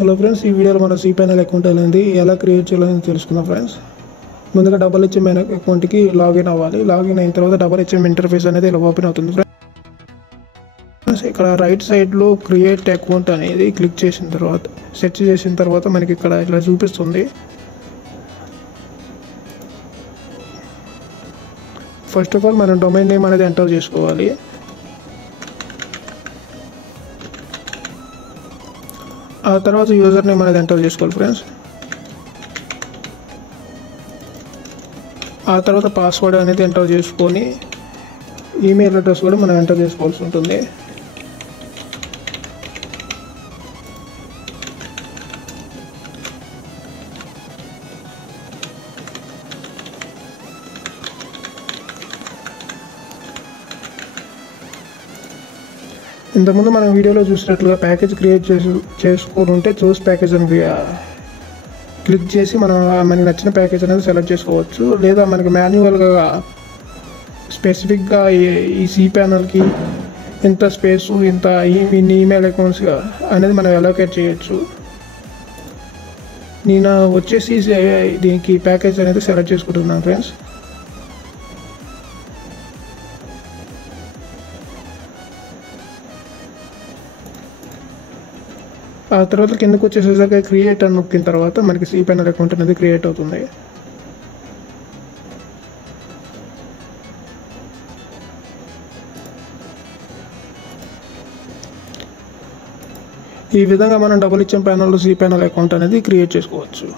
Hello friends, ఈ వీడియోలో మన cPanel అకౌంట్ అనేది ఎలా క్రియేట్ చేయాలని తెలుసుకుందాం ఫ్రెండ్స్. ముందుగా HM అకౌంట్కి లాగిన్ అవ్వాలి. లాగిన్ అయిన తర్వాత HM ఇంటర్ఫేస్ అనేది ఇలా ఓపెన్ అవుతుంది ఫ్రెండ్స్. ఇక్కడ రైట్ సైడ్లో క్రియేట్ అకౌంట్ అనేది క్లిక్ చేసిన తర్వాత సెర్చ్ చేసిన తర్వాత మనకి ఇక్కడ ఇలా చూపిస్తుంది. ఫస్ట్ ఆఫ్ ఆల్ మనం డొమైన్ నేమ్ అనేది ఎంటర్ చేసుకోవాలి. ఆ తర్వాత యూజర్ నేమ్ అనేది ఎంటర్ చేసుకోవాలి ఫ్రెండ్స్. ఆ తర్వాత పాస్వర్డ్ అనేది ఎంటర్ చేసుకొని ఈమెయిల్ అడ్రస్ కూడా మనం ఎంటర్ చేసుకోవాల్సి ఉంటుంది. ఇంతకుముందు మనం వీడియోలో చూసినట్లుగా ప్యాకేజ్ క్రియేట్ చేసుకొని ఉంటే చూస్ ప్యాకేజ్ అని క్లిక్ చేసి మనకి నచ్చిన ప్యాకేజ్ అనేది సెలెక్ట్ చేసుకోవచ్చు. లేదా మనకి మాన్యువల్గా స్పెసిఫిక్గా ఈ cPanelకి ఇంత స్పేసు ఇన్ని ఈమెయిల్ అకౌంట్స్ అనేది మనం అలోకేట్ చేయొచ్చు. నేను వచ్చేసి దీనికి ప్యాకేజ్ అనేది సెలెక్ట్ చేసుకుంటున్నాను ఫ్రెండ్స్. ఆ తర్వాత కిందకు వచ్చేసేసాక క్రియేట్ అని నొక్కిన తర్వాత మనకి cPanel అకౌంట్ అనేది క్రియేట్ అవుతుంది. ఈ విధంగా మనం HM ప్యానల్లో cPanel అకౌంట్ అనేది క్రియేట్ చేసుకోవచ్చు.